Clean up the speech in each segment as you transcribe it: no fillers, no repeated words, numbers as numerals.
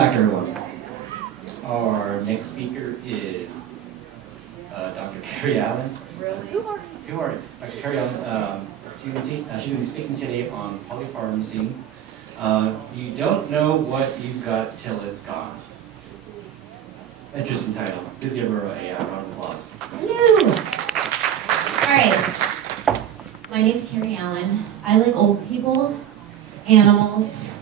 back, everyone. Our next speaker is Dr. Carrie Allen. Really? Who are you? Dr. Carrie Allen. She's going to be speaking today on polypharmacy. You don't know what you've got till it's gone. Interesting title. Please give her a round of applause. Hello. All right. My name's Carrie Allen. I like old people, animals,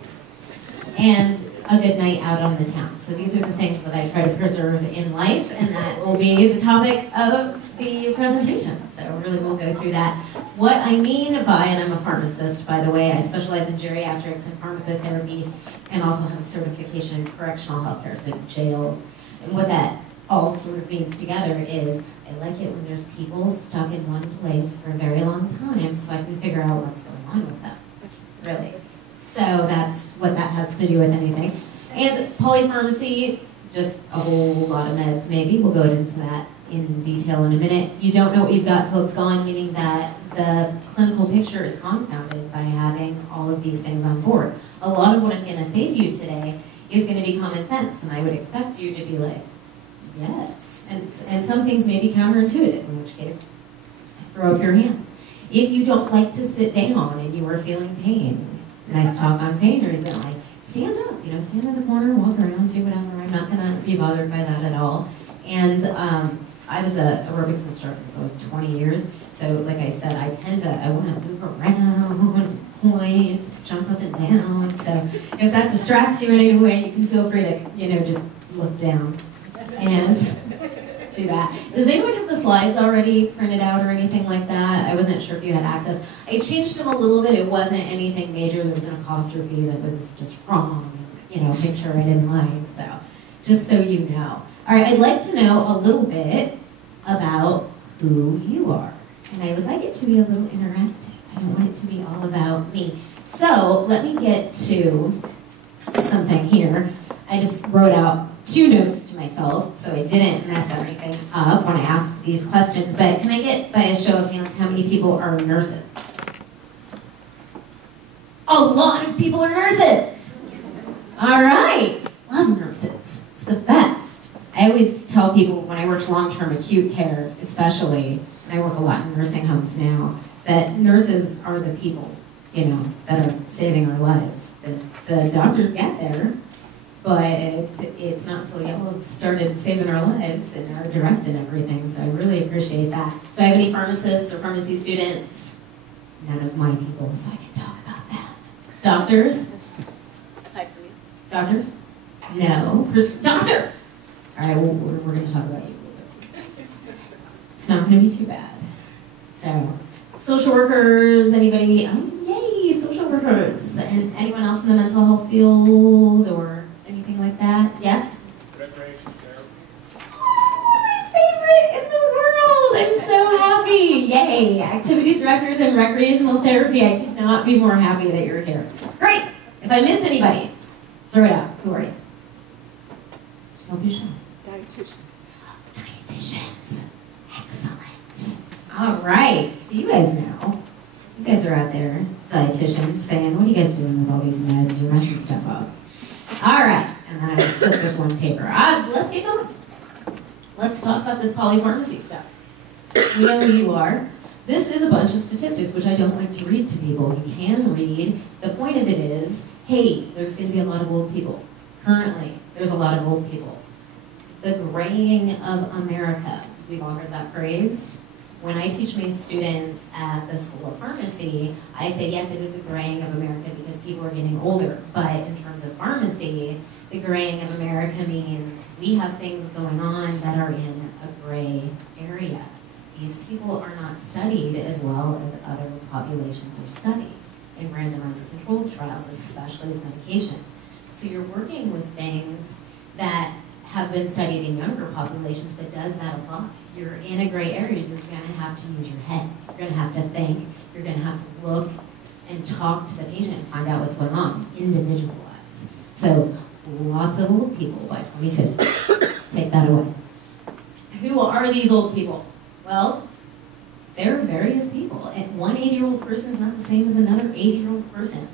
and a good night out on the town. So these are the things that I try to preserve in life, and that will be the topic of the presentation. So really we'll go through that. What I mean by, and I'm a pharmacist, by the way, I specialize in geriatrics and pharmacotherapy, and also have a certification in correctional healthcare, so jails. And what that all sort of means together is, I like it when there's people stuck in one place for a very long time, so I can figure out what's going on with them, really. So that's what that has to do with anything. And polypharmacy, just a whole lot of meds maybe. We'll go into that in detail in a minute. You don't know what you've got till it's gone, meaning that the clinical picture is confounded by having all of these things on board. A lot of what I'm going to say to you today is going to be common sense, and I would expect you to be like, yes. And some things may be counterintuitive, in which case, throw up your hand. If you don't like to sit down and you are feeling pain, nice talk on pain reason, like, stand up, stand in the corner, walk around, do whatever. I'm not going to be bothered by that at all. And I was an aerobics instructor for like 20 years, so like I said, I want to move around, point, jump up and down. So if that distracts you in any way, you can feel free to, just look down and do that. Does anyone have the slides already printed out or anything like that? I wasn't sure if you had access. I changed them a little bit. It wasn't anything major. There was an apostrophe that was just wrong. Make sure I didn't lie. So just so you know. All right, I'd like to know a little bit about who you are. And I would like it to be a little interactive. I don't want it to be all about me. So let me get to something here. I just wrote out 2 notes to myself, so I didn't mess everything up when I asked these questions. But can I get, by a show of hands, how many people are nurses? A lot of people are nurses. All right. Love nurses. It's the best. I always tell people when I worked long-term acute care, especially, and I work a lot in nursing homes now, that nurses are the people, that are saving our lives. The doctors get there, but it's not until y'all have started saving our lives and are directing everything, so I really appreciate that. Do I have any pharmacists or pharmacy students? None of my people, so I can talk about that. Doctors? Aside from you. Doctors? No. Doctors! All right, we're going to talk about you a little bit. It's not going to be too bad. So, social workers, anybody? Oh, yay, social workers. And anyone else in the mental health field or anything like that? Yes? Recreation therapy. Oh, my favorite in the world! I'm so happy. Yay, activities directors and recreational therapy. I could not be more happy that you're here. Great! If I missed anybody, throw it out. Who are you? Don't be shy. Dietitian. Dietitians. Excellent. All right. So you guys know. You guys are out there, dietitians, saying, what are you guys doing with all these meds? You're messing stuff up. All right. And then I flip this one paper. Let's get going. Let's talk about this polypharmacy stuff. We know who you are. This is a bunch of statistics, which I don't like to read to people. You can read. The point of it is, hey, there's going to be a lot of old people. Currently, there's a lot of old people. The graying of America. We've all heard that phrase. When I teach my students at the School of Pharmacy, I say, yes, it is the graying of America because people are getting older. But in terms of pharmacy, the graying of America means we have things going on that are in a gray area. These people are not studied as well as other populations are studied in randomized controlled trials, especially with medications. So you're working with things that have been studied in younger populations, but does that apply? You're in a gray area, you're going to have to use your head. You're going to have to think, you're going to have to look and talk to the patient and find out what's going on, individualize. So lots of old people by 2050. Take that away. Who are these old people? Well, there are various people. And one 80-year-old person is not the same as another 80-year-old person.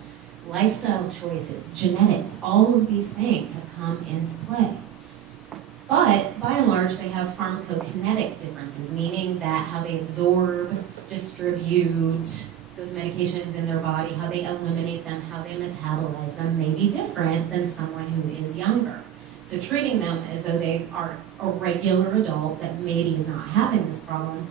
lifestyle choices, genetics, all of these things have come into play. But by and large, they have pharmacokinetic differences, meaning that how they absorb, distribute those medications in their body, how they eliminate them, how they metabolize them may be different than someone who is younger. So treating them as though they are a regular adult that maybe is not having this problem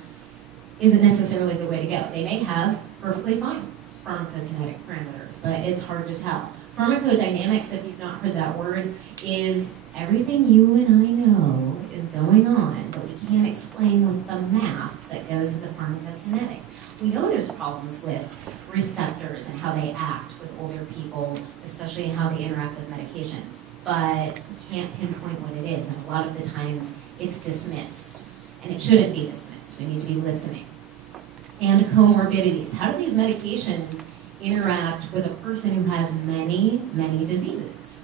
isn't necessarily the way to go. They may have perfectly fine pharmacokinetic parameters, but it's hard to tell. Pharmacodynamics, if you've not heard that word, is everything you and I know is going on, but we can't explain with the math that goes with the pharmacokinetics. We know there's problems with receptors and how they act with older people, especially in how they interact with medications, but we can't pinpoint what it is, and a lot of the times it's dismissed, and it shouldn't be dismissed. We need to be listening. And comorbidities. How do these medications interact with a person who has many, many diseases?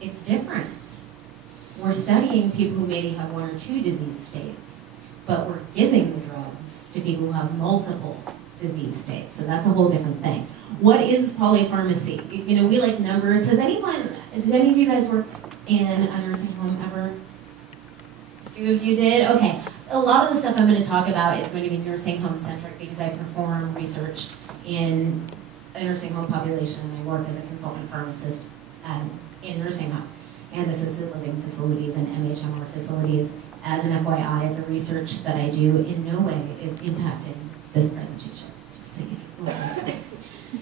It's different. We're studying people who maybe have 1 or 2 disease states, but we're giving the drugs to people who have multiple disease states, so that's a whole different thing. What is polypharmacy? You know, we like numbers. Did any of you guys work in a nursing home ever? A few of you did? Okay. A lot of the stuff I'm going to talk about is going to be nursing home centric because I perform research in a nursing home population and I work as a consultant pharmacist in nursing homes and assisted living facilities and MHMR facilities. As an FYI, the research that I do in no way is impacting this presentation, just so you know.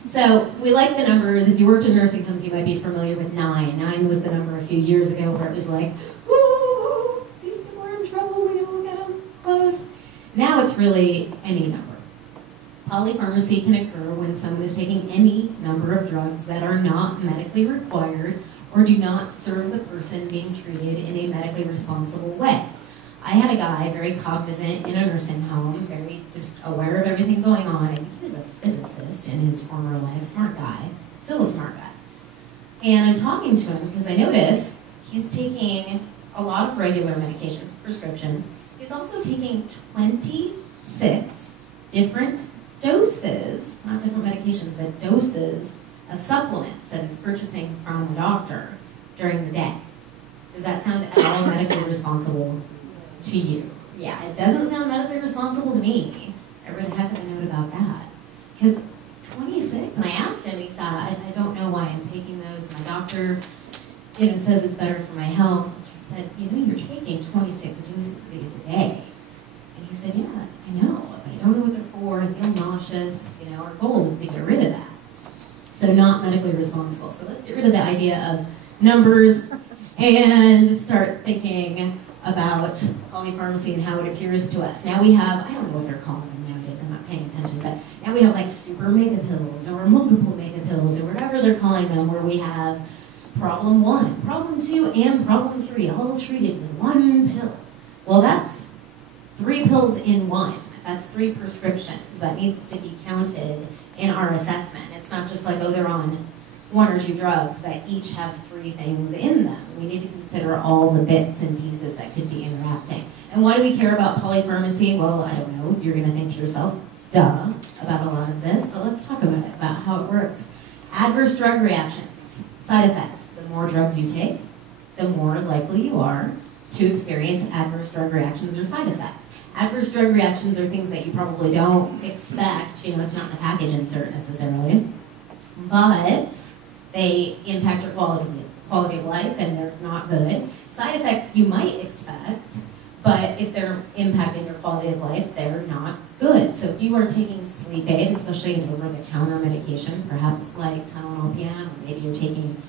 So we like the numbers. If you worked in nursing homes, you might be familiar with 9. 9 was the number a few years ago where it was like, woo, these people are in trouble, we gotta look at them close. Now it's really any number. Polypharmacy can occur when someone is taking any number of drugs that are not medically required or do not serve the person being treated in a medically responsible way. I had a guy very cognizant in a nursing home, very just aware of everything going on. I think he was a physicist in his former life, smart guy, still a smart guy. And I'm talking to him because I notice he's taking a lot of regular medications, prescriptions. He's also taking 26 different doses, not different medications, but doses of supplements that he's purchasing from a doctor during the day. Does that sound at all medically responsible to you? Yeah, it doesn't sound medically responsible to me. I read a heck of a note about that. Because 26, and I asked him, he said, I don't know why I'm taking those. My doctor, says it's better for my health. I said, you're taking 26 doses of these a day. And he said, yeah, I know, but I don't know what they're for. I feel nauseous. Our goal is to get rid of that. So not medically responsible. So let's get rid of the idea of numbers and start thinking about polypharmacy and how it appears to us. Now we have, I don't know what they're calling them nowadays, I'm not paying attention, but now we have like super mega pills or multiple mega pills or whatever they're calling them, where we have problem 1, problem 2, and problem 3 all treated with 1 pill. Well, that's 3 pills in 1. That's 3 prescriptions. That needs to be counted in our assessment. It's not just like, oh, they're on 1 or 2 drugs that each have 3 things in them. We need to consider all the bits and pieces that could be interacting. And why do we care about polypharmacy? Well, I don't know. You're going to think to yourself, duh, about a lot of this, but let's talk about it, about how it works. Adverse drug reactions, side effects. The more drugs you take, the more likely you are to experience adverse drug reactions or side effects. Adverse drug reactions are things that you probably don't expect. It's not in the package insert necessarily, but they impact your quality of life, and they're not good. Side effects you might expect, but if they're impacting your quality of life, they're not good. So if you are taking sleep aid, especially an over-the-counter medication, perhaps like Tylenol PM, or maybe you're taking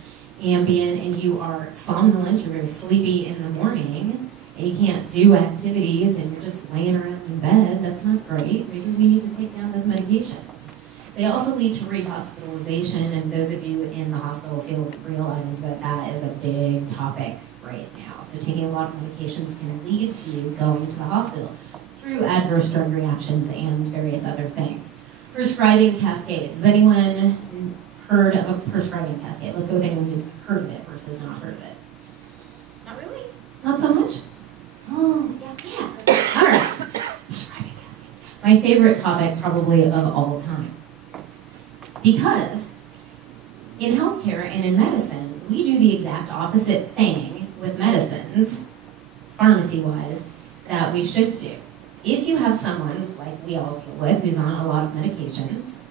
Ambien and you are somnolent, you're very sleepy in the morning, and you can't do activities and you're just laying around in bed, that's not great. Maybe we need to take down those medications. They also lead to rehospitalization, and those of you in the hospital field realize that that is a big topic right now. So taking a lot of medications can lead to you going to the hospital through adverse drug reactions and various other things. Prescribing cascades. Has anyone heard of a prescribing cascade? Let's go with anyone who's heard of it versus not heard of it. Not really? Not so much? Oh, yeah. All right. Prescribing cascades. My favorite topic probably of all time. Because in healthcare and in medicine, we do the exact opposite thing with medicines, pharmacy-wise, that we should do. If you have someone, like we all deal with, who's on a lot of medications,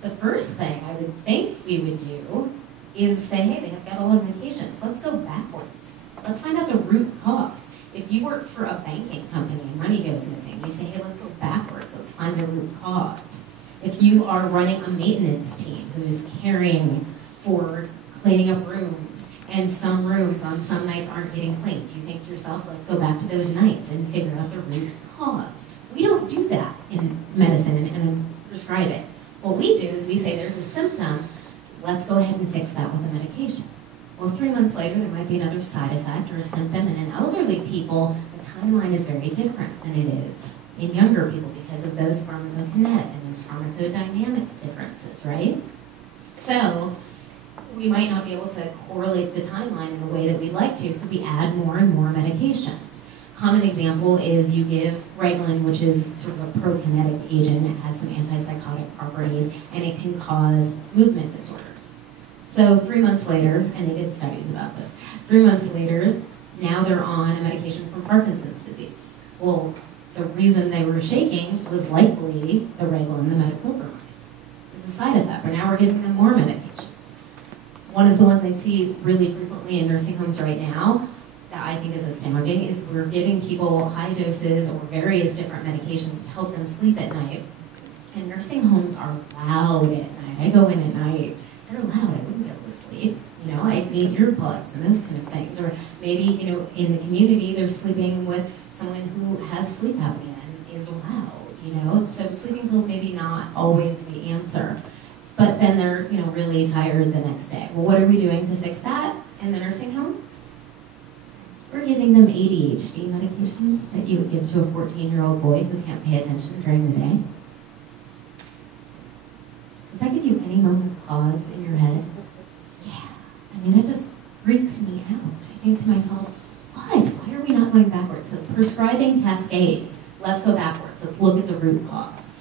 the first thing I would think we would do is say, hey, they've got a lot of medications. Let's go backwards. Let's find out the root cause. If you work for a banking company and money goes missing, you say, hey, let's go backwards. Let's find the root cause. If you are running a maintenance team who's caring for cleaning up rooms, and some rooms on some nights aren't getting cleaned, you think to yourself, let's go back to those nights and figure out the root cause. We don't do that in medicine and prescribe it. What we do is we say there's a symptom, let's go ahead and fix that with a medication. Well, 3 months later, there might be another side effect or a symptom, and in elderly people, the timeline is very different than it is in younger people because of those pharmacokinetic and those pharmacodynamic differences, right? So we might not be able to correlate the timeline in a way that we'd like to, so we add more and more medications. Common example is you give Reglan, which is sort of a prokinetic agent. It has some antipsychotic properties, and it can cause movement disorders. So 3 months later, and they did studies about this, 3 months later, now they're on a medication for Parkinson's disease. Well, the reason they were shaking was likely the Reglan, the metoclopramide. It was a side effect, but now we're giving them more medications. One of the ones I see really frequently in nursing homes right now that I think is astounding is we're giving people high doses or various different medications to help them sleep at night. And nursing homes are loud at night. I go in at night, they're loud, I wouldn't be able to sleep. You know, I need earplugs and those kind of things. Or maybe, you know, in the community, they're sleeping with someone who has sleep apnea and is loud, you know? So sleeping pills maybe not always the answer. But then they're, you know, really tired the next day. Well, what are we doing to fix that in the nursing home? We're giving them ADHD medications that you would give to a 14-year-old boy who can't pay attention during the day. Does that give you any moment of pause in your head? Yeah. I mean, that just freaks me out. I think to myself, what? Why are we not going backwards? So prescribing cascades. Let's go backwards. Let's look at the root cause.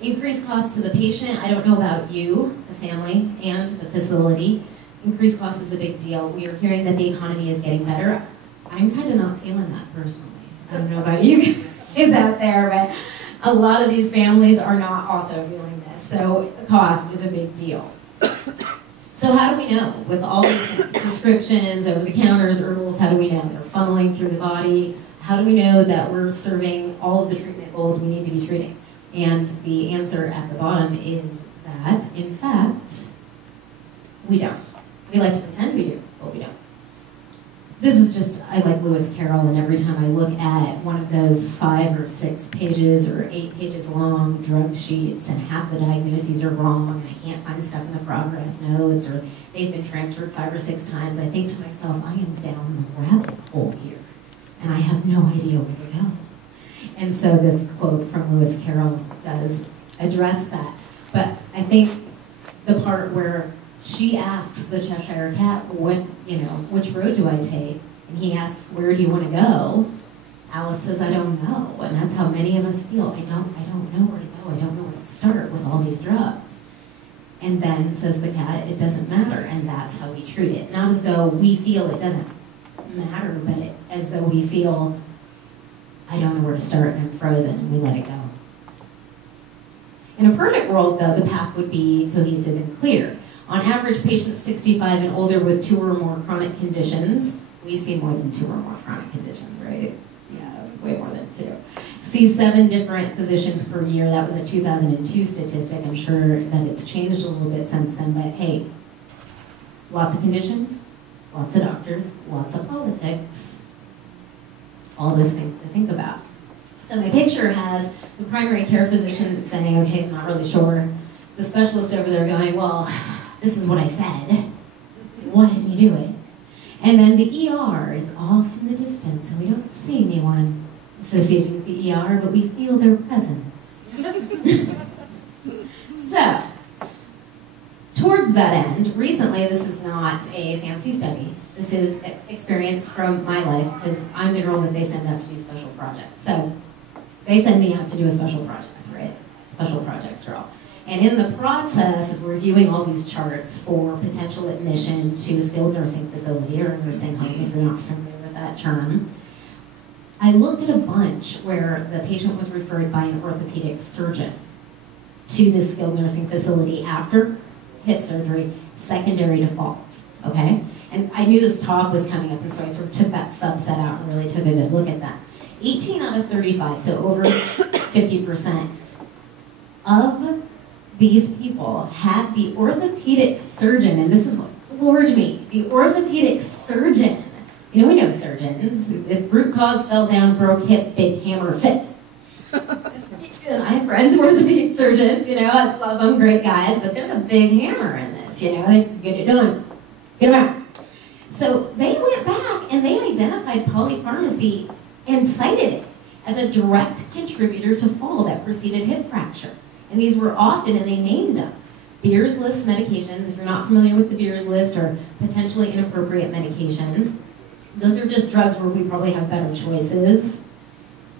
Increased costs to the patient. I don't know about you, the family, and the facility. Increased cost is a big deal. We are hearing that the economy is getting better. I'm kind of not feeling that personally. I don't know about you guys out there, but a lot of these families are not also feeling this. So cost is a big deal. So how do we know? With all these things, prescriptions, over-the-counters, herbals, how do we know? They're funneling through the body. How do we know that we're serving all of the treatment goals we need to be treating? And the answer at the bottom is that, in fact, we don't. We like to pretend we do, but we don't. This is just, I like Lewis Carroll, and every time I look at one of those 5 or 6 pages or 8 pages long drug sheets and half the diagnoses are wrong and I can't find stuff in the progress notes or they've been transferred 5 or 6 times, I think to myself, I am down the rabbit hole here and I have no idea where to go. And so this quote from Lewis Carroll does address that. But I think the part where she asks the Cheshire Cat, which road do I take? And he asks, where do you want to go? Alice says, I don't know. And that's how many of us feel. I don't know where to go. I don't know where to start with all these drugs. And then says the cat, it doesn't matter. And that's how we treat it. Not as though we feel it doesn't matter, but as though we feel, I don't know where to start and I'm frozen, and we let it go. In a perfect world, though, the path would be cohesive and clear. On average, patients 65 and older with 2 or more chronic conditions, we see more than 2 or more chronic conditions, right? Yeah, way more than 2. See 7 different physicians per year. That was a 2002 statistic. I'm sure that it's changed a little bit since then, but hey, lots of conditions, lots of doctors, lots of politics, all those things to think about. So my picture has the primary care physician saying, okay, I'm not really sure. The specialist over there going, well, this is what I said. Why didn't you do it? And then the ER is off in the distance, and we don't see anyone associated with the ER, but we feel their presence. So, towards that end, recently, this is not a fancy study. This is experience from my life, because I'm the girl that they send out to do special projects. So, they send me out to do a special project, right? Special projects girl. And in the process of reviewing all these charts for potential admission to a skilled nursing facility or a nursing home, if you're not familiar with that term, I looked at a bunch where the patient was referred by an orthopedic surgeon to this skilled nursing facility after hip surgery, secondary to falls, okay? And I knew this talk was coming up, and so I sort of took that subset out and really took a good look at that. 18 out of 35, so over 50% of these people had the orthopedic surgeon, and this is what floored me, the orthopedic surgeon. You know, we know surgeons. If root cause fell down, broke hip, big hammer, fix. And I have friends who are orthopedic surgeons, you know, I love them, great guys, but they're the big hammer in this, you know, they just get it done, get them out. So they went back and they identified polypharmacy and cited it as a direct contributor to fall that preceded hip fracture. And these were often, and they named them, Beers List medications. If you're not familiar with the Beers List, or potentially inappropriate medications, those are just drugs where we probably have better choices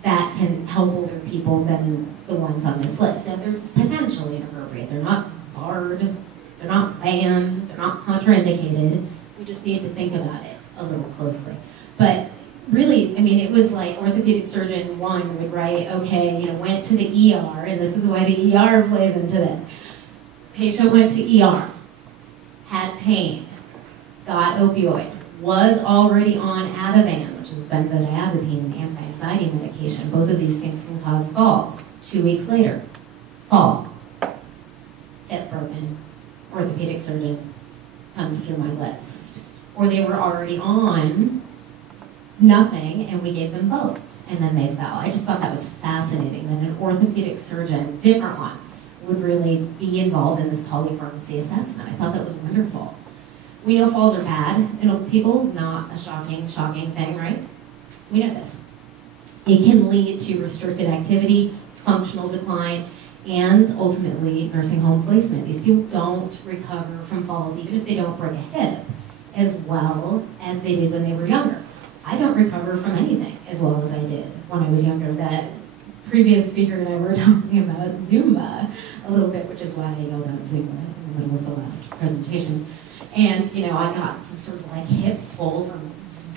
that can help older people than the ones on this list. Now, they're potentially inappropriate. They're not barred, they're not banned, they're not contraindicated. We just need to think about it a little closely. But really, I mean, it was like orthopedic surgeon one would write, okay, you know, went to the ER, and this is why the ER plays into this. Patient went to ER, had pain, got opioid, was already on Ativan, which is benzodiazepine and anti-anxiety medication. Both of these things can cause falls. 2 weeks later, fall, hip broken, orthopedic surgeon comes through my list. Or they were already on nothing, and we gave them both, and then they fell. I just thought that was fascinating, that an orthopedic surgeon, different ones, would really be involved in this polypharmacy assessment. I thought that was wonderful. We know falls are bad in old people, not a shocking thing, right? We know this. It can lead to restricted activity, functional decline, and ultimately nursing home placement. These people don't recover from falls, even if they don't break a hip, as well as they did when they were younger. I don't recover from anything as well as I did when I was younger. That previous speaker and I were talking about Zumba a little bit, which is why I yelled out Zumba in the middle of the last presentation. And, you know, I got some sort of like hip pull from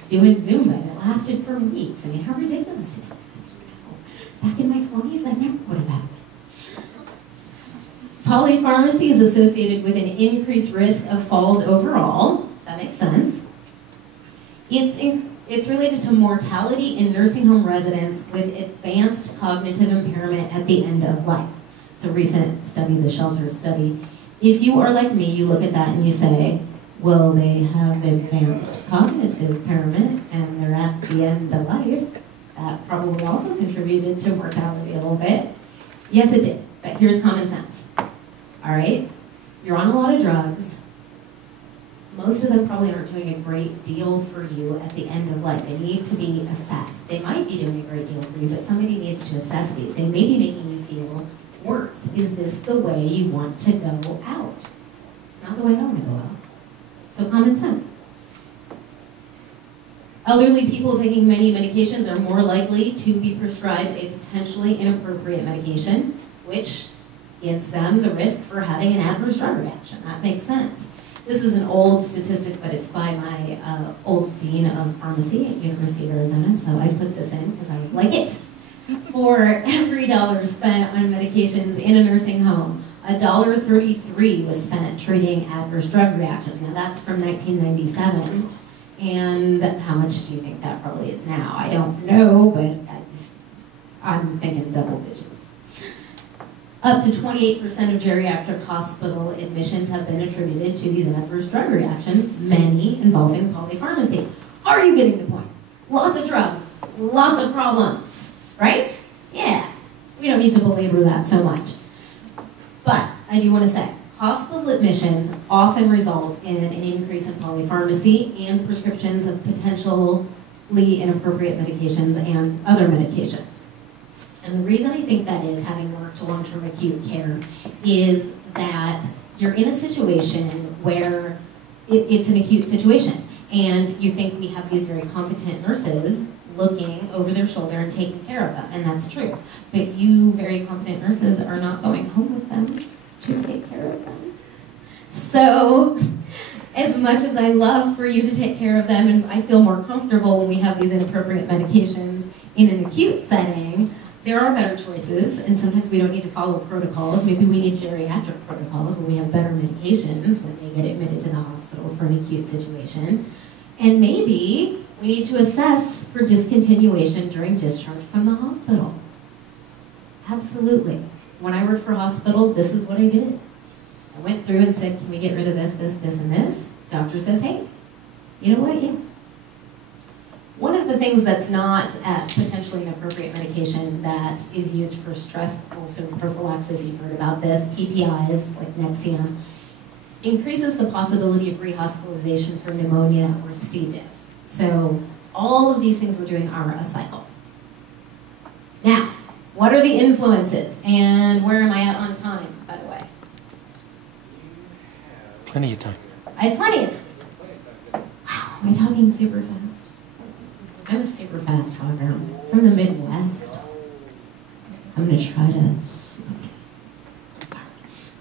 doing Zumba, and it lasted for weeks. I mean, how ridiculous is that? Back in my 20s, that never would have happened. Polypharmacy is associated with an increased risk of falls overall. That makes sense. It's related to mortality in nursing home residents with advanced cognitive impairment at the end of life. It's a recent study, the Shelter study. If you are like me, you look at that and you say, well, they have advanced cognitive impairment and they're at the end of life. That probably also contributed to mortality a little bit. Yes, it did, but here's common sense. All right, you're on a lot of drugs. Most of them probably aren't doing a great deal for you at the end of life. They need to be assessed. They might be doing a great deal for you, but somebody needs to assess these. They may be making you feel worse. Is this the way you want to go out? It's not the way I want to go out. So common sense. Elderly people taking many medications are more likely to be prescribed a potentially inappropriate medication, which gives them the risk for having an adverse drug reaction. That makes sense. This is an old statistic, but it's by my old dean of pharmacy at University of Arizona, so I put this in because I like it. For every dollar spent on medications in a nursing home, $1.33 was spent treating adverse drug reactions. Now that's from 1997, and how much do you think that probably is now? I don't know, but I'm thinking double digits. Up to 28% of geriatric hospital admissions have been attributed to these adverse drug reactions, many involving polypharmacy. Are you getting the point? Lots of drugs, lots of problems, right? Yeah, we don't need to belabor that so much. But I do want to say, hospital admissions often result in an increase in polypharmacy and prescriptions of potentially inappropriate medications and other medications. And the reason I think that is, having worked long-term acute care, is that you're in a situation where it's an acute situation. And you think we have these very competent nurses looking over their shoulder and taking care of them, and that's true. But you very competent nurses are not going home with them to take care of them. So, as much as I love for you to take care of them, and I feel more comfortable when we have these inappropriate medications in an acute setting, there are better choices, and sometimes we don't need to follow protocols. Maybe we need geriatric protocols where we have better medications when they get admitted to the hospital for an acute situation. And maybe we need to assess for discontinuation during discharge from the hospital. Absolutely. When I worked for a hospital, this is what I did. I went through and said, can we get rid of this, this, this, and this? Doctor says, hey, you know what? Yeah. One of the things that's not potentially an appropriate medication that is used for stress ulcer prophylaxis, you've heard about this, PPIs like Nexium, increases the possibility of rehospitalization for pneumonia or C. diff. So all of these things we're doing are a cycle. Now, what are the influences? And where am I at on time, by the way? Plenty of time. I have plenty of time. Wow, am I talking super fast? I'm a super fast talker. I'm from the Midwest. I'm going to try to slow down.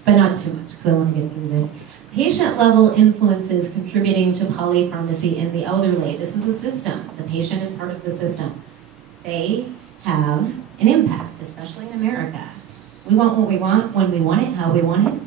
But not too much, because I want to get through this. Patient-level influences contributing to polypharmacy in the elderly. This is a system. The patient is part of the system. They have an impact, especially in America. We want what we want, when we want it, how we want it.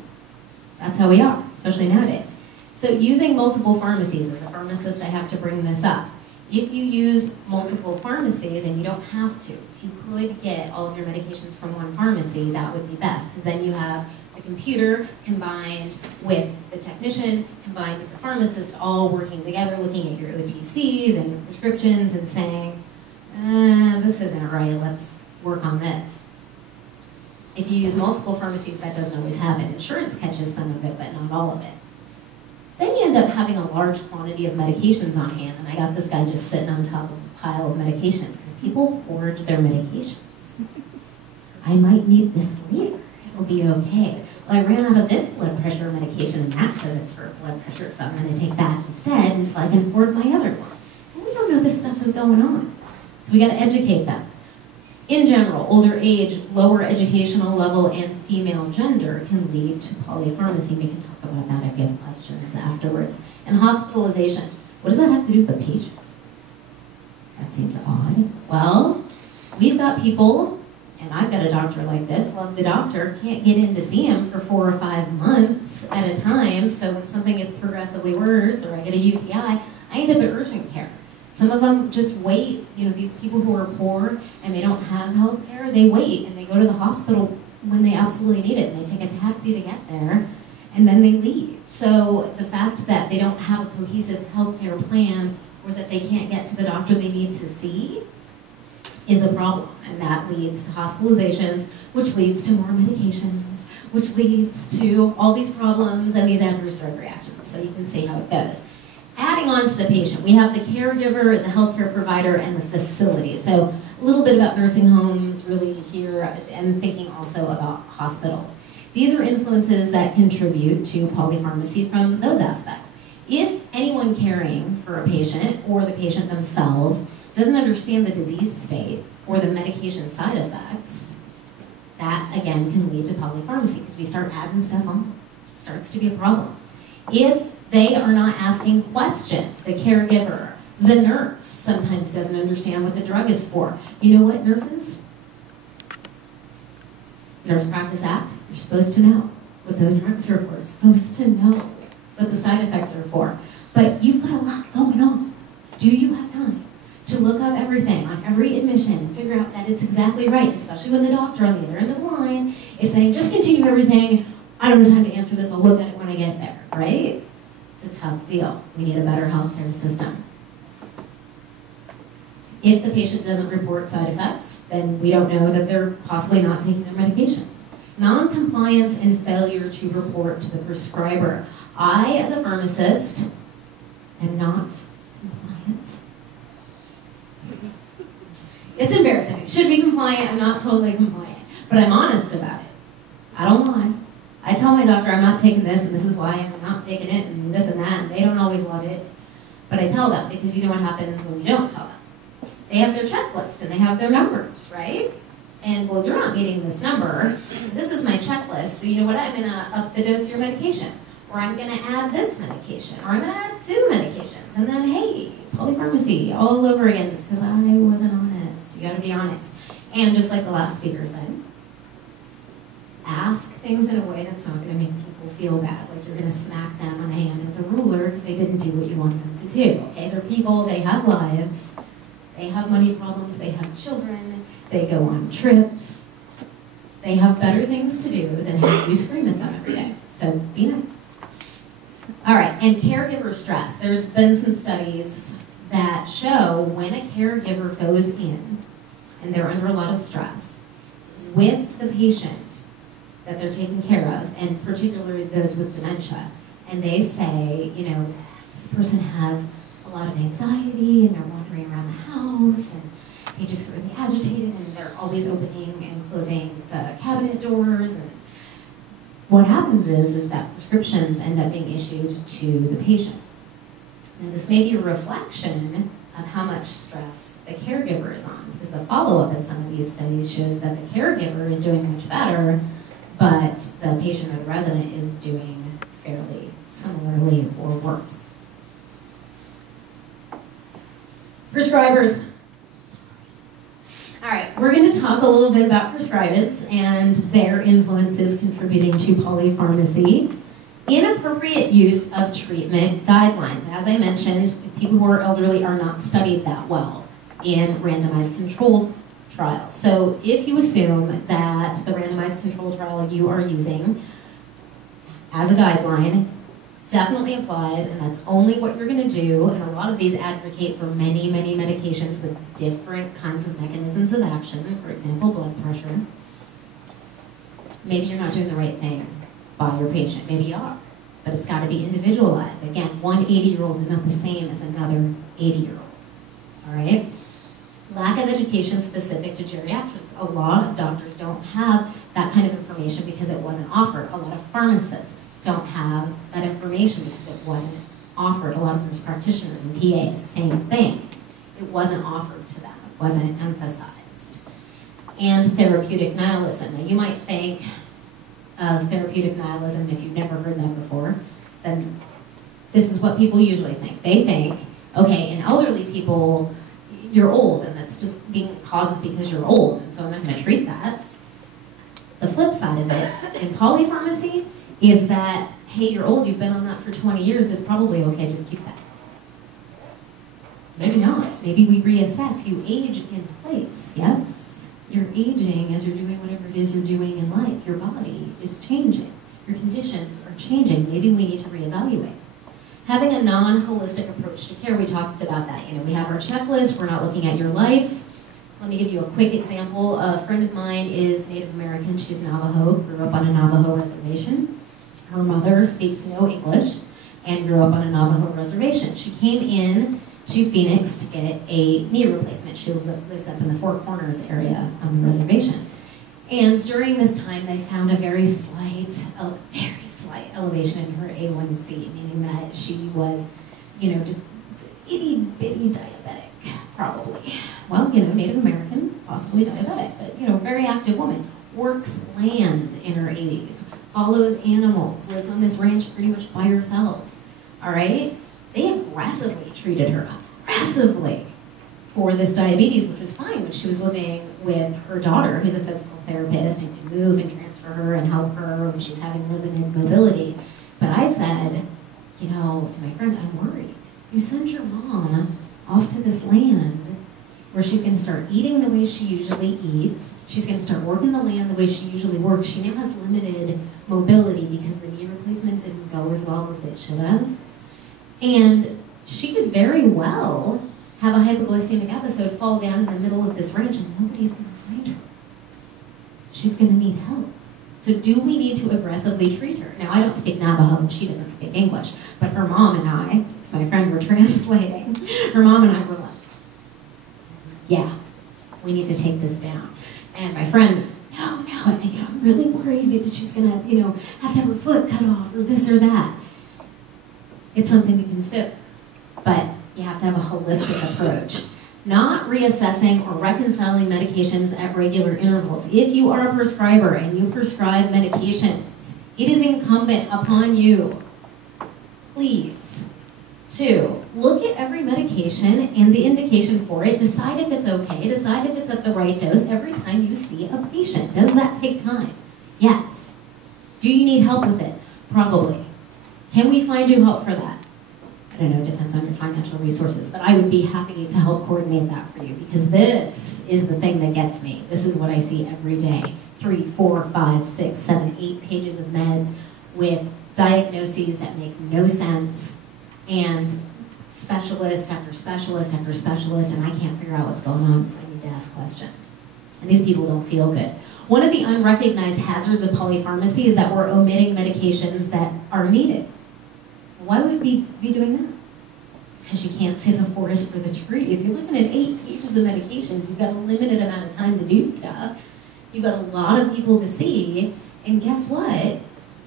That's how we are, especially nowadays. So using multiple pharmacies, as a pharmacist, I have to bring this up. If you use multiple pharmacies, and you don't have to, if you could get all of your medications from one pharmacy, that would be best, because then you have the computer combined with the technician, combined with the pharmacist, all working together, looking at your OTCs and your prescriptions and saying, this isn't right, let's work on this. If you use multiple pharmacies, that doesn't always happen. Insurance catches some of it, but not all of it. Then you end up having a large quantity of medications on hand, and I got this guy just sitting on top of a pile of medications, because people hoard their medications. I might need this later, it'll be okay. Well, I ran out of this blood pressure medication, and that says it's for blood pressure, so I'm going to take that instead until I can afford my other one. And we don't know this stuff is going on. So we got to educate them. In general, older age, lower educational level, and female gender can lead to polypharmacy. We can talk about that if you have questions afterwards. And hospitalizations. What does that have to do with the patient? That seems odd. Well, we've got people, and I've got a doctor like this, love the doctor, can't get in to see him for 4 or 5 months at a time, so when something gets progressively worse, or I get a UTI, I end up at urgent care. Some of them just wait, you know, these people who are poor and they don't have health care, they wait and they go to the hospital when they absolutely need it, and they take a taxi to get there, and then they leave. So the fact that they don't have a cohesive health care plan, or that they can't get to the doctor they need to see, is a problem, and that leads to hospitalizations, which leads to more medications, which leads to all these problems and these adverse drug reactions. So you can see how it goes. Adding on to the patient, we have the caregiver, the healthcare provider, and the facility. So a little bit about nursing homes really here, and thinking also about hospitals. These are influences that contribute to polypharmacy from those aspects. If anyone caring for a patient, or the patient themselves, doesn't understand the disease state or the medication side effects, that again can lead to polypharmacy, because we start adding stuff on. It starts to be a problem. If they are not asking questions, the caregiver, the nurse sometimes doesn't understand what the drug is for. You know what, nurses? Nurse Practice Act, you're supposed to know what those drugs are for. You're supposed to know what the side effects are for. But you've got a lot going on. Do you have time to look up everything on every admission and figure out that it's exactly right, especially when the doctor on the other end of the line is saying, just continue everything, I don't have time to answer this, I'll look at it when I get there, right? It's a tough deal. We need a better healthcare system. If the patient doesn't report side effects, then we don't know that they're possibly not taking their medications. Non-compliance and failure to report to the prescriber. I, as a pharmacist, am not compliant. It's embarrassing. I should be compliant. I'm not totally compliant. But I'm honest about it. I don't lie. I tell my doctor I'm not taking this, and this is why I'm not taking it, and this and that, and they don't always love it. But I tell them, because you know what happens when you don't tell them. They have their checklist, and they have their numbers, right? And well, you're not meeting this number. This is my checklist, so you know what? I'm gonna up the dose of your medication. Or I'm gonna add this medication. Or I'm gonna add 2 medications. And then, hey, polypharmacy all over again just because I wasn't honest. You gotta be honest. And just like the last speaker said, ask things in a way that's not gonna make people feel bad. Like you're gonna smack them on the hand with a ruler because they didn't do what you want them to do, okay? They're people, they have lives, they have money problems, they have children, they go on trips. They have better things to do than have you scream at them every day. So be nice. All right, and caregiver stress. There's been some studies that show when a caregiver goes in and they're under a lot of stress with the patient that they're taking care of, and particularly those with dementia, and they say, you know, this person has a lot of anxiety and they're wandering around the house and they just get really agitated and they're always opening and closing the cabinet doors. And what happens is that prescriptions end up being issued to the patient. And this may be a reflection of how much stress the caregiver is on, because the follow-up in some of these studies shows that the caregiver is doing much better, but the patient or the resident is doing fairly similarly or worse. Prescribers. All right, we're going to talk a little bit about prescribers and their influences contributing to polypharmacy. Inappropriate use of treatment guidelines. As I mentioned, people who are elderly are not studied that well in randomized controlled trials. So if you assume that the randomized controlled trial you are using as a guideline definitely applies, and that's only what you're going to do, and a lot of these advocate for many, many medications with different kinds of mechanisms of action, for example, blood pressure, maybe you're not doing the right thing by your patient. Maybe you are, but it's got to be individualized. Again, one 80-year-old is not the same as another 80-year-old, all right? Lack of education specific to geriatrics. A lot of doctors don't have that kind of information because it wasn't offered. A lot of pharmacists don't have that information because it wasn't offered. A lot of nurse practitioners and PAs, same thing. It wasn't offered to them. It wasn't emphasized. And therapeutic nihilism. Now you might think of therapeutic nihilism, if you've never heard that before, then this is what people usually think. They think, okay, in elderly people, you're old, and that's just being caused because you're old, and so I'm not going to treat that. The flip side of it, in polypharmacy, is that, hey, you're old, you've been on that for 20 years, it's probably okay, just keep that. Maybe not. Maybe we reassess. You age in place, yes? You're aging as you're doing whatever it is you're doing in life. Your body is changing. Your conditions are changing. Maybe we need to reevaluate. Having a non-holistic approach to care, we talked about that. You know, we have our checklist, we're not looking at your life. Let me give you a quick example. A friend of mine is Native American, she's Navajo, grew up on a Navajo reservation. Her mother speaks no English and grew up on a Navajo reservation. She came in to Phoenix to get a knee replacement. She lives up in the Four Corners area on the reservation. And during this time, they found a very slight elevation in her A1C, meaning that she was, you know, just itty-bitty diabetic, probably. Well, you know, Native American, possibly diabetic, but, you know, very active woman. Works land in her 80s, follows animals, lives on this ranch pretty much by herself, all right? They aggressively treated her, for this diabetes, which was fine when she was living with her daughter, who's a physical therapist and can move and transfer her and help her when she's having limited mobility. But I said, you know, to my friend, I'm worried. You sent your mom off to this land where she's going to start eating the way she usually eats. She's going to start working the land the way she usually works. She now has limited mobility because the knee replacement didn't go as well as it should have. And she could very well have a hypoglycemic episode, fall down in the middle of this ranch, and nobody's going to find her. She's going to need help. So do we need to aggressively treat her? Now, I don't speak Navajo, and she doesn't speak English, but her mom and I, as my friend were translating, her mom and I were like, yeah, we need to take this down. And my friend was like, no, I'm really worried that she's going to, you know, have to have her foot cut off or this or that. It's something we consider, but you have to have a holistic approach. not reassessing or reconciling medications at regular intervals. If you are a prescriber and you prescribe medications, it is incumbent upon you, please, to look at every medication and the indication for it, decide if it's okay, decide if it's at the right dose every time you see a patient. Does that take time? Yes. Do you need help with it? Probably. Can we find you help for that? I don't know, it depends on your financial resources, but I would be happy to help coordinate that for you, because this is the thing that gets me. This is what I see every day. 3, 4, 5, 6, 7, 8 pages of meds with diagnoses that make no sense, and specialist after specialist after specialist, and I can't figure out what's going on, so I need to ask questions. And these people don't feel good. One of the unrecognized hazards of polypharmacy is that we're omitting medications that are needed. Why would we be doing that? Because you can't see the forest for the trees. You're looking at 8 pages of medications. You've got a limited amount of time to do stuff. You've got a lot of people to see, and guess what?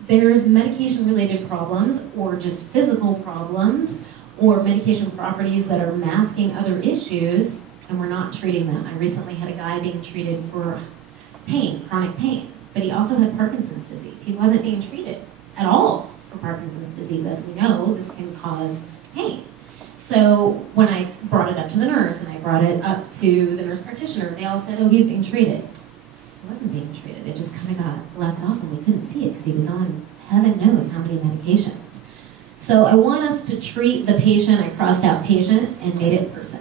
There's medication-related problems, or just physical problems, or medication properties that are masking other issues, and we're not treating them. I recently had a guy being treated for pain, chronic pain, but he also had Parkinson's disease. He wasn't being treated at all for Parkinson's disease. As we know, this can cause pain. So when I brought it up to the nurse, and I brought it up to the nurse practitioner, they all said, oh, he's being treated. He wasn't being treated. It just kind of got left off, and we couldn't see it because he was on heaven knows how many medications. So I want us to treat the patient. I crossed out patient and made it person.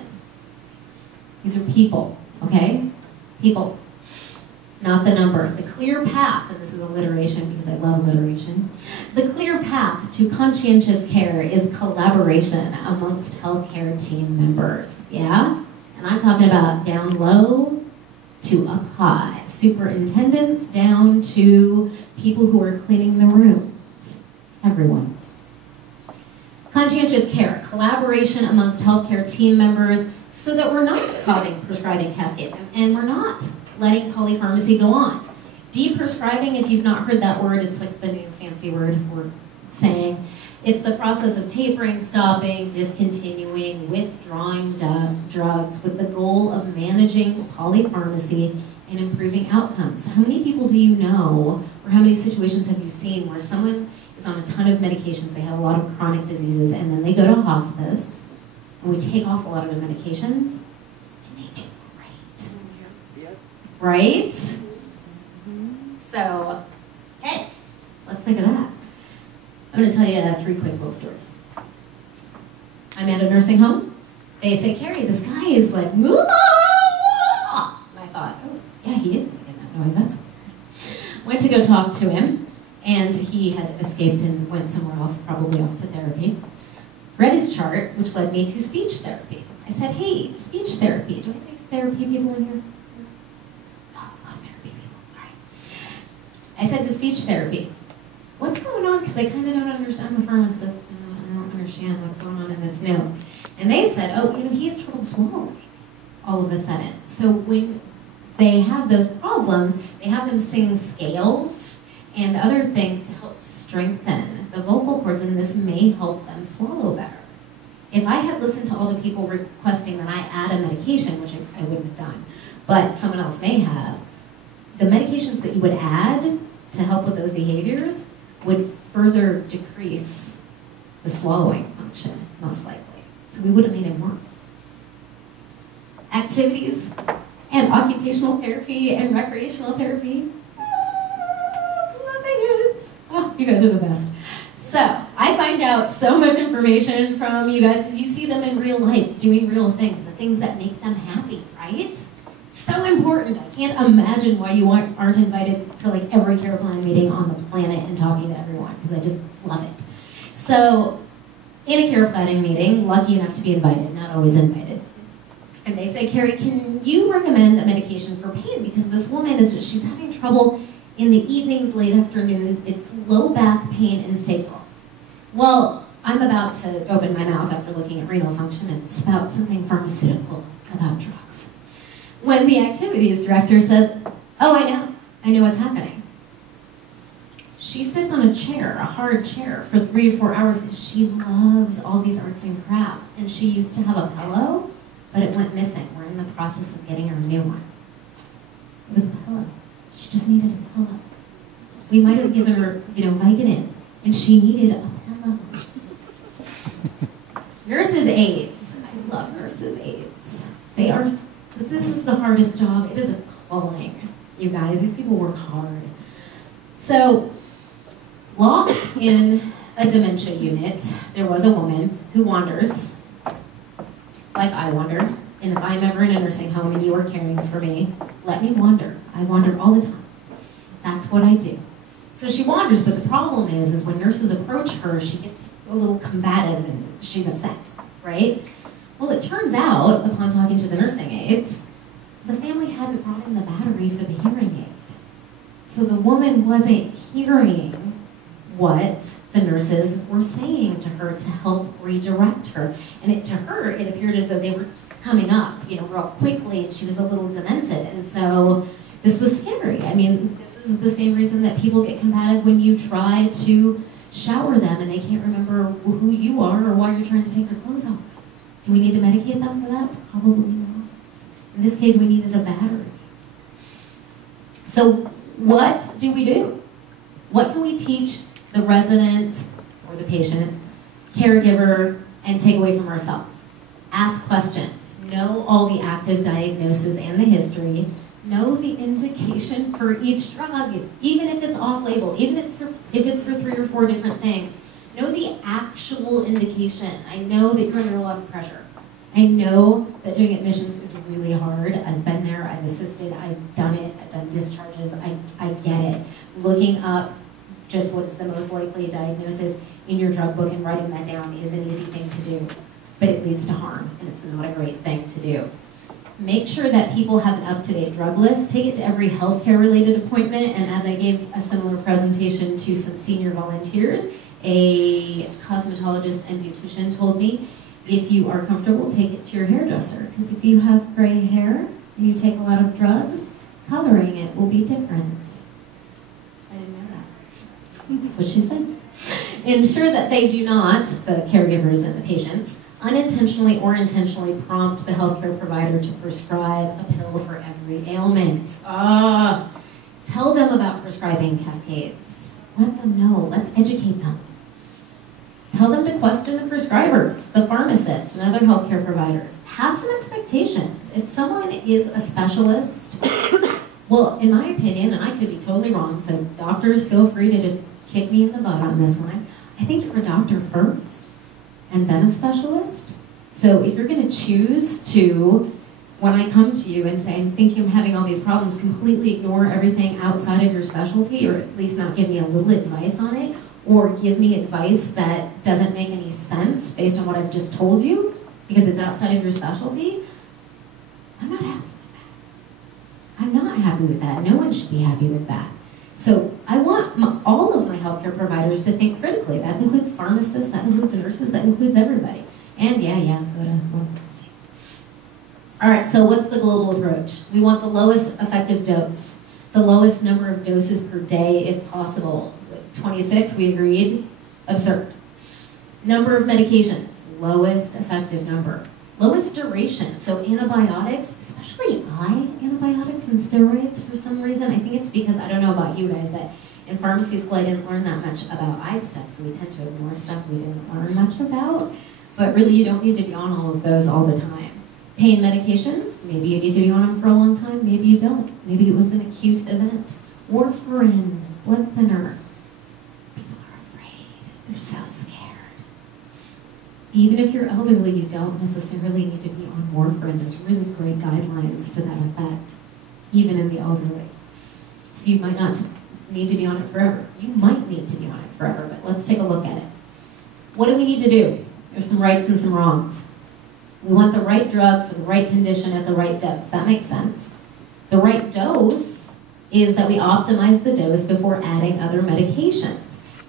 These are people, okay? People, not the number. The clear path, and this is alliteration because I love alliteration, the clear path to conscientious care is collaboration amongst healthcare team members, yeah? And I'm talking about down low to up high. Superintendents down to people who are cleaning the rooms. Everyone. Conscientious care, collaboration amongst healthcare team members so that we're not causing prescribing cascades and we're not letting polypharmacy go on. De-prescribing, if you've not heard that word, it's like the new fancy word we're saying. It's the process of tapering, stopping, discontinuing, withdrawing drugs with the goal of managing polypharmacy and improving outcomes. How many people do you know, or how many situations have you seen where someone is on a ton of medications, they have a lot of chronic diseases, and then they go to hospice, and we take off a lot of their medications, and they do great. Yep. Right? So, hey, let's think of that. I'm going to tell you 3 quick little stories. I'm at a nursing home. They say, Carrie, this guy is like, Moo! And I thought, oh, yeah, he is making that noise. That's weird. Went to go talk to him, and he had escaped and went somewhere else, probably off to therapy. Read his chart, which led me to speech therapy. I said, hey, speech therapy. Do I have any therapy people in here? Oh, I love therapy people. All right. I said to speech therapy, what's going on? Because I kind of don't understand. I'm a pharmacist, and I don't understand what's going on in this note. And they said, oh, you know, he has trouble swallowing all of a sudden. So when they have those problems, they have them sing scales and other things to help strengthen the vocal cords, and this may help them swallow better. If I had listened to all the people requesting that I add a medication, which I wouldn't have done, but someone else may have, the medications that you would add to help with those behaviors would further decrease the swallowing function, most likely. So we would have made it worse. Activities and occupational therapy and recreational therapy. Loving it. Oh, you guys are the best. So, I find out so much information from you guys because you see them in real life doing real things, the things that make them happy, right? So important. I can't imagine why you aren't invited to like every care plan meeting on the planet and talking to everyone, because I just love it. So, in a care planning meeting, lucky enough to be invited, not always invited, and they say, Carrie, can you recommend a medication for pain? Because this woman she's having trouble in the evenings, late afternoons. It's low back pain and sacral. Well, I'm about to open my mouth after looking at renal function and spout something pharmaceutical about drugs, when the activities director says, oh, I know what's happening. She sits on a chair, a hard chair, for 3 or 4 hours because she loves all these arts and crafts. And she used to have a pillow, but it went missing. We're in the process of getting her a new one. It was a pillow. She just needed a pillow. We might have given her, Vicodin, and she needed a pillow. Nurses' aides. I love nurses' aides. This is the hardest job. It is a calling, you guys. These people work hard. So, locked in a dementia unit, there was a woman who wanders, like I wandered. And if I'm ever in a nursing home and you are caring for me, let me wander. I wander all the time. That's what I do. So she wanders, but the problem is when nurses approach her, she gets a little combative and she's upset, right? Well, it turns out, upon talking to the nursing aides, the family hadn't brought in the battery for the hearing aid. So the woman wasn't hearing what the nurses were saying to her to help redirect her. And to her, it appeared as though they were just coming up, real quickly, and she was a little demented. And so this was scary. I mean, this is the same reason that people get combative when you try to shower them and they can't remember who you are or why you're trying to take their clothes off. Do we need to medicate them for that? Probably not. In this case, we needed a battery. So what do we do? What can we teach the resident or the patient, caregiver, and take away from ourselves? Ask questions. Know all the active diagnoses and the history. Know the indication for each drug, even if it's off-label, even if it's for 3 or 4 different things. Know the actual indication. I know that you're under a lot of pressure. I know that doing admissions is really hard. I've been there, I've assisted, I've done it, I've done discharges, I get it. Looking up just what's the most likely diagnosis in your drug book and writing that down is an easy thing to do, but it leads to harm, and it's not a great thing to do. Make sure that people have an up-to-date drug list. Take it to every healthcare-related appointment, and as I gave a similar presentation to some senior volunteers, a cosmetologist and beautician told me, if you are comfortable, take it to your hairdresser, because if you have gray hair and you take a lot of drugs, coloring it will be different. I didn't know that. That's what she said. Ensure that they do not, the caregivers and the patients, unintentionally or intentionally prompt the healthcare provider to prescribe a pill for every ailment. Tell them about prescribing cascades. Let them know. Let's educate them. Tell them to question the prescribers, the pharmacists, and other healthcare providers. Have some expectations. If someone is a specialist, well, in my opinion, and I could be totally wrong, so doctors feel free to just kick me in the butt on this one. I think you're a doctor first, and then a specialist. So if you're going to choose to, when I come to you and say, I'm thinking I'm having all these problems, completely ignore everything outside of your specialty, or at least not give me a little advice on it, or give me advice that doesn't make any sense based on what I've just told you, because it's outside of your specialty, I'm not happy with that. I'm not happy with that. No one should be happy with that. So I want all of my healthcare providers to think critically. That includes pharmacists, that includes nurses, that includes everybody. And yeah, go to pharmacy. All right, so what's the global approach? We want the lowest effective dose, the lowest number of doses per day if possible. 26, we agreed, absurd. Number of medications, lowest effective number. Lowest duration, so antibiotics, especially eye antibiotics and steroids for some reason. I think it's because, I don't know about you guys, but in pharmacy school I didn't learn that much about eye stuff, so we tend to ignore stuff we didn't learn much about. But really you don't need to be on all of those all the time. Pain medications, maybe you need to be on them for a long time, maybe you don't. Maybe it was an acute event. Warfarin, blood thinner. People are afraid, they're so scared. Even if you're elderly, you don't necessarily need to be on warfarin. There's really great guidelines to that effect, even in the elderly. So you might not need to be on it forever. You might need to be on it forever, but let's take a look at it. What do we need to do? There's some rights and some wrongs. We want the right drug for the right condition at the right dose. That makes sense. The right dose is that we optimize the dose before adding other medications.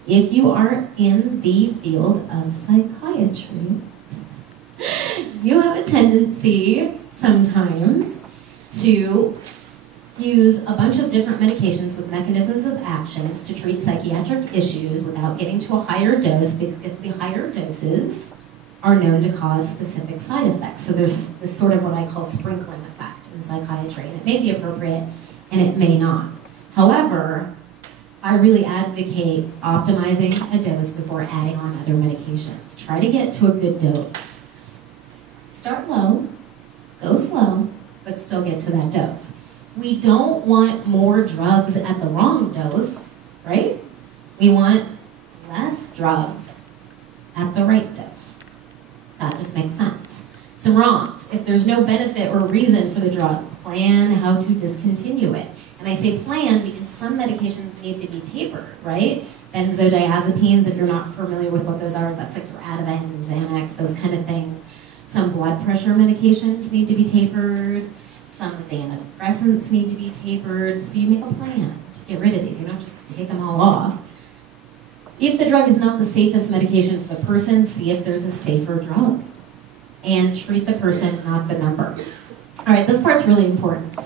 If you are in the field of psychiatry, you have a tendency sometimes to use a bunch of different medications with mechanisms of actions to treat psychiatric issues without getting to a higher dose, because the higher doses are known to cause specific side effects. So there's this sort of what I call sprinkling effect in psychiatry, and it may be appropriate and it may not. However, I really advocate optimizing a dose before adding on other medications. Try to get to a good dose. Start low, go slow, but still get to that dose. We don't want more drugs at the wrong dose, right? We want less drugs at the right dose. That just makes sense. Some wrongs. If there's no benefit or reason for the drug, plan how to discontinue it. And I say plan because some medications need to be tapered, right? Benzodiazepines, if you're not familiar with what those are, that's like your Ativan, your Xanax, those kind of things. Some blood pressure medications need to be tapered. Some of the antidepressants need to be tapered. So you make a plan to get rid of these. You don't just take them all off. If the drug is not the safest medication for the person, see if there's a safer drug. And treat the person, not the number. All right, this part's really important.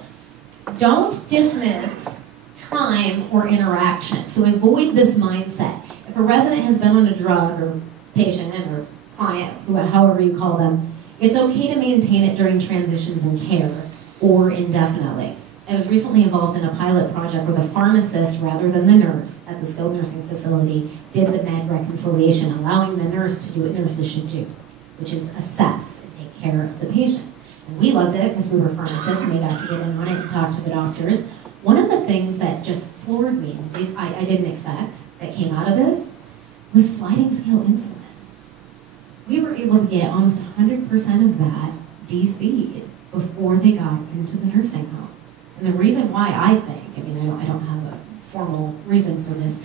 Don't dismiss time or interaction. So avoid this mindset. If a resident has been on a drug, or patient, or client, however you call them, it's okay to maintain it during transitions in care or indefinitely. I was recently involved in a pilot project where the pharmacist, rather than the nurse at the skilled nursing facility, did the med reconciliation, allowing the nurse to do what nurses should do, which is assess and take care of the patient. And we loved it because we were pharmacists and we got to get in on it and talk to the doctors. One of the things that just floored me, and I didn't expect, that came out of this, was sliding scale insulin. We were able to get almost 100% of that DC'd before they got into the nursing home. And the reason why I think, I don't have a formal reason for this,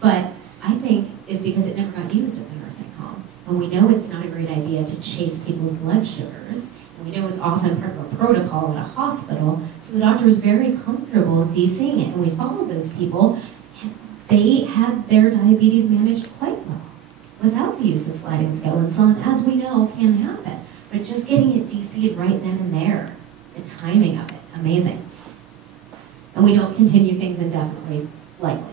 but I think is because it never got used at the nursing home. And we know it's not a great idea to chase people's blood sugars. And we know it's often part of a protocol at a hospital. So the doctor was very comfortable DCing it. And we followed those people, and they had their diabetes managed quite well without the use of sliding scale insulin, as we know can happen. But just getting it DC'd right then and there, the timing of it, amazing. And we don't continue things indefinitely, likely.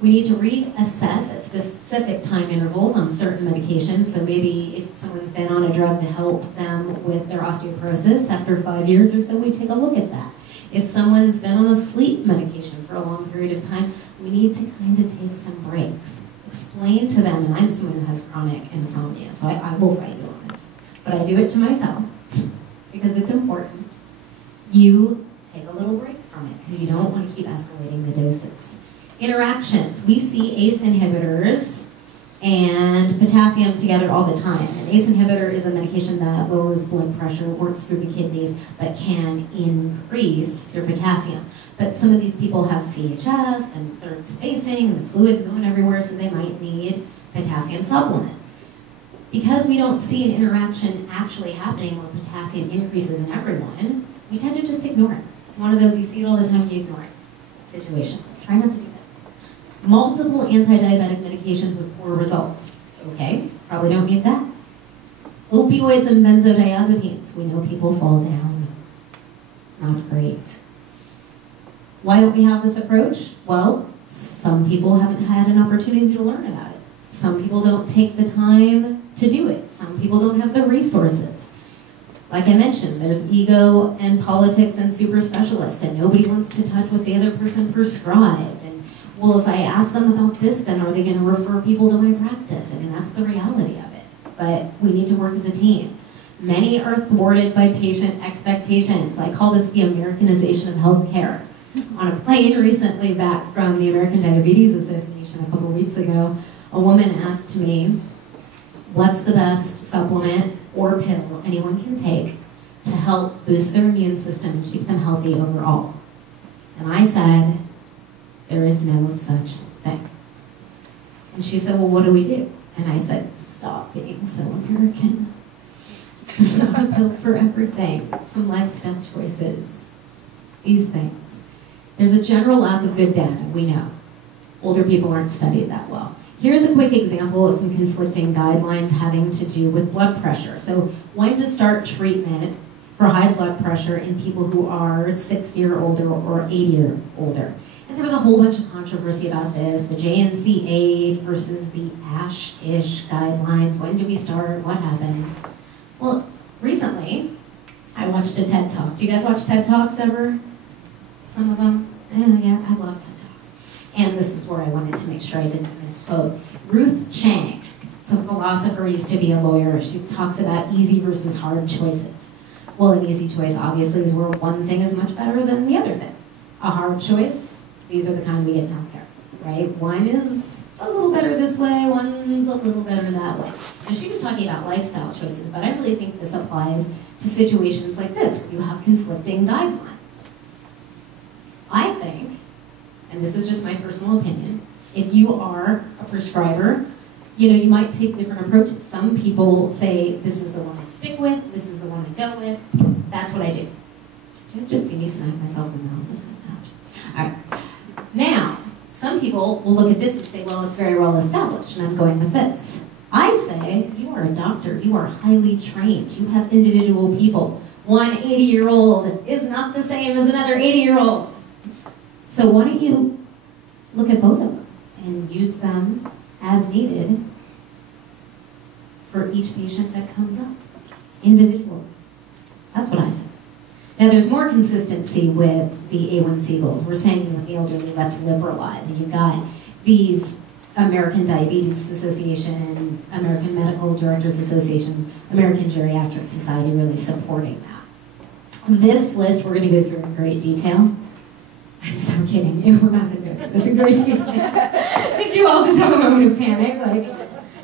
We need to reassess at specific time intervals on certain medications. So maybe if someone's been on a drug to help them with their osteoporosis, after 5 years or so, we take a look at that. If someone's been on a sleep medication for a long period of time, we need to kind of take some breaks. Explain to them, and I'm someone who has chronic insomnia, so I will fight you on this. But I do it to myself, because it's important. You take a little break from it, because you don't want to keep escalating the doses. Interactions. We see ACE inhibitors and potassium together all the time. An ACE inhibitor is a medication that lowers blood pressure, works through the kidneys, but can increase your potassium. But some of these people have CHF and third spacing, and the fluid's going everywhere, so they might need potassium supplements. Because we don't see an interaction actually happening where potassium increases in everyone, we tend to just ignore it. It's one of those, you see it all the time, you ignore it situations. Try not to do that. Multiple anti-diabetic medications with poor results. Okay, probably don't need that. Opioids and benzodiazepines. We know people fall down. Not great. Why don't we have this approach? Well, some people haven't had an opportunity to learn about it. Some people don't take the time to do it. Some people don't have the resources. Like I mentioned, there's ego and politics and super specialists, and nobody wants to touch what the other person prescribed. And well, if I ask them about this, then are they going to refer people to my practice? I mean, that's the reality of it. But we need to work as a team. Many are thwarted by patient expectations. I call this the Americanization of healthcare. On a plane recently back from the American Diabetes Association a couple weeks ago, a woman asked me, what's the best supplement or pill anyone can take to help boost their immune system and keep them healthy overall? And I said, there is no such thing. And she said, well, what do we do? And I said, stop being so American. There's not a pill for everything. Some lifestyle choices, these things. There's a general lack of good data, we know. Older people aren't studied that well. Here's a quick example of some conflicting guidelines having to do with blood pressure. So when to start treatment for high blood pressure in people who are 60 or older or 80 or older. And there was a whole bunch of controversy about this, the JNC8 versus the ASH-ish guidelines. When do we start? What happens? Well, recently, I watched a TED Talk. Do you guys watch TED Talks ever? Some of them? Yeah, I love TED Talks. And this is where I wanted to make sure I didn't misquote. Ruth Chang, some philosopher, used to be a lawyer. She talks about easy versus hard choices. Well, an easy choice, obviously, is where one thing is much better than the other thing. A hard choice, these are the kind we get in healthcare, right? One is a little better this way, one's a little better that way. And she was talking about lifestyle choices, but I really think this applies to situations like this, where you have conflicting guidelines. I think, and this is just my personal opinion, if you are a prescriber, you might take different approaches. Some people say, this is the one I stick with, this is the one I go with. That's what I do. You guys just see me smack myself in the mouth. All right. Now, some people will look at this and say, well, it's very well established, and I'm going with this. I say, you are a doctor. You are highly trained. You have individual people. One 80-year-old is not the same as another 80-year-old. So why don't you look at both of them and use them as needed for each patient that comes up, individuals. That's what I say. Now there's more consistency with the A1C goals. We're saying with the elderly, let's liberalize. You've got these American Diabetes Association, American Medical Directors Association, American Geriatric Society really supporting that. This list we're going to go through in great detail. I'm so kidding you, we're not going to go through this in great detail. Did you all just have a moment of panic? Like,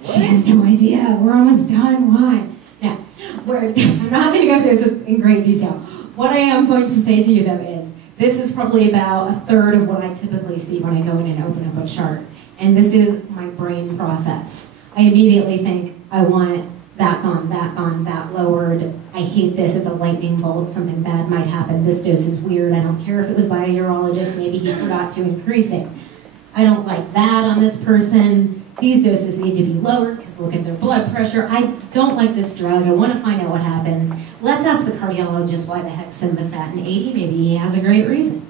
she has no idea, we're almost done, why? No, I'm not going to go through this in great detail. What I am going to say to you though is, this is probably about a third of what I typically see when I go in and open up a chart. And this is my brain process. I immediately think, I want that gone, that lowered. I hate this, it's a lightning bolt, something bad might happen. This dose is weird, I don't care if it was by a urologist, maybe he forgot to increase it. I don't like that on this person. These doses need to be lower because look at their blood pressure. I don't like this drug, I want to find out what happens. Let's ask the cardiologist why the heck simvastatin 80, maybe he has a great reason.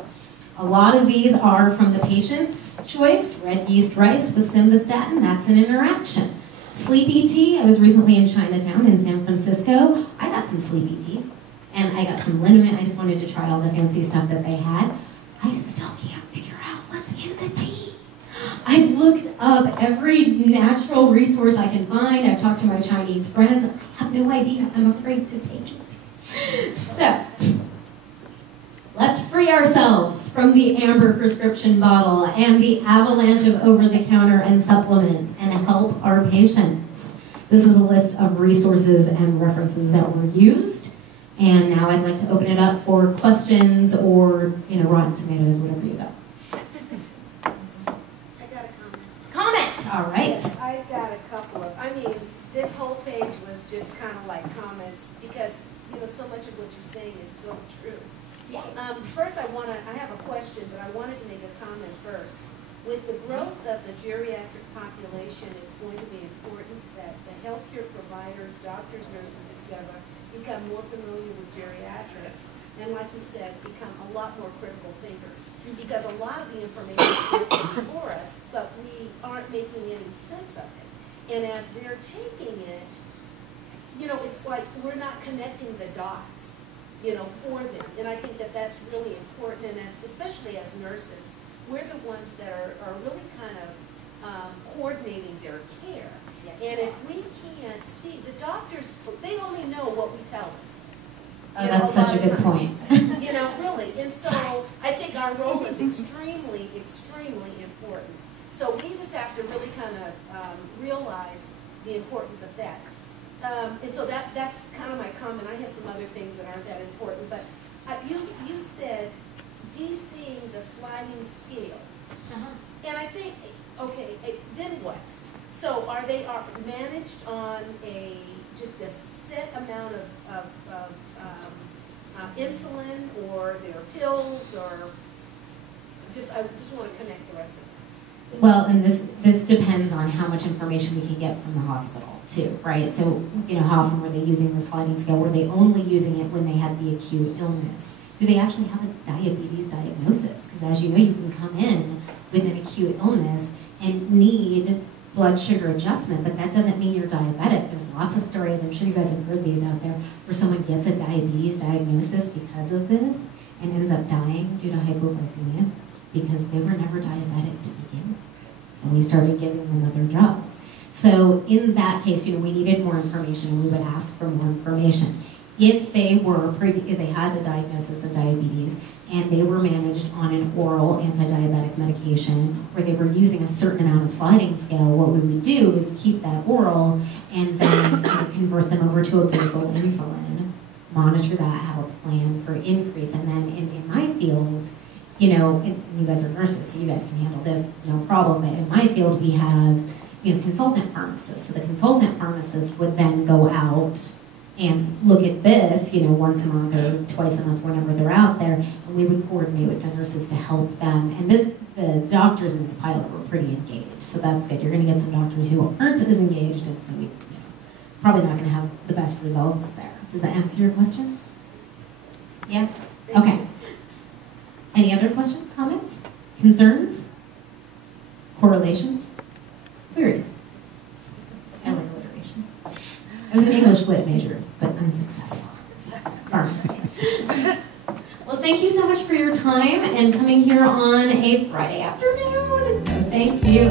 A lot of these are from the patient's choice. Red yeast rice with simvastatin, that's an interaction. Sleepy tea, I was recently in Chinatown in San Francisco. I got some sleepy tea, and I got some liniment. I just wanted to try all the fancy stuff that they had. I still can't figure out what's in the tea. I've looked up every natural resource I can find. I've talked to my Chinese friends. I have no idea. I'm afraid to take it. So, let's free ourselves from the amber prescription bottle and the avalanche of over-the-counter and supplements and help our patients. This is a list of resources and references that were used. And now I'd like to open it up for questions or, Rotten Tomatoes, whatever you got. I got a comment. Comments, all right. I got a couple of, this whole page was just kind of like comments because, so much of what you're saying is so true. Yeah. First, I have a question, but I wanted to make a comment first. With the growth of the geriatric population, it's going to be important that the healthcare providers, doctors, nurses, etc., become more familiar with geriatrics. And like you said, become a lot more critical thinkers. Because a lot of the information is for us, but we aren't making any sense of it. And as they're taking it, it's like we're not connecting the dots, for them. And I think that that's really important, and especially as nurses, we're the ones that are really kind of coordinating their care. Yes. And if we can't see, the doctors, they only know what we tell them. Oh, that's such a good point. Really. And so I think our role is extremely, extremely important. So we just have to really kind of realize the importance of that. And so that's kind of my comment. I had some other things that aren't that important, but you said DCing the sliding scale. And I think, okay, then what? So are they managed on just a set amount of insulin, or their pills, or I just want to connect the rest of it. Well, and this depends on how much information we can get from the hospital too, right? So, you know, how often were they using the sliding scale? Were they only using it when they had the acute illness? Do they actually have a diabetes diagnosis? Because as you know, you can come in with an acute illness and need blood sugar adjustment, but that doesn't mean you're diabetic. There's lots of stories, I'm sure you guys have heard these out there, where someone gets a diabetes diagnosis because of this and ends up dying due to hypoglycemia because they were never diabetic to begin with. And we started giving them other drugs. So in that case, you know, we needed more information and we would ask for more information. If they if they had a diagnosis of diabetes and they were managed on an oral anti-diabetic medication or they were using a certain amount of sliding scale, what we would do is keep that oral and then convert them over to a basal insulin, monitor that, have a plan for increase. And then in my field, you know, you guys are nurses, so you guys can handle this, no problem, but in my field we have, you know, consultant pharmacists. So the consultant pharmacist would then go out and look at this, you know, once a month or twice a month, whenever they're out there, and we would coordinate with the nurses to help them. And the doctors in this pilot were pretty engaged, so that's good. You're going to get some doctors who aren't as engaged, and so we, you know, probably not going to have the best results there. Does that answer your question? Yeah? Okay. Any other questions, comments, concerns, correlations, queries? I like alliteration. I was an English lit major, but unsuccessful. So, well, thank you so much for your time and coming here on a Friday afternoon. So thank you.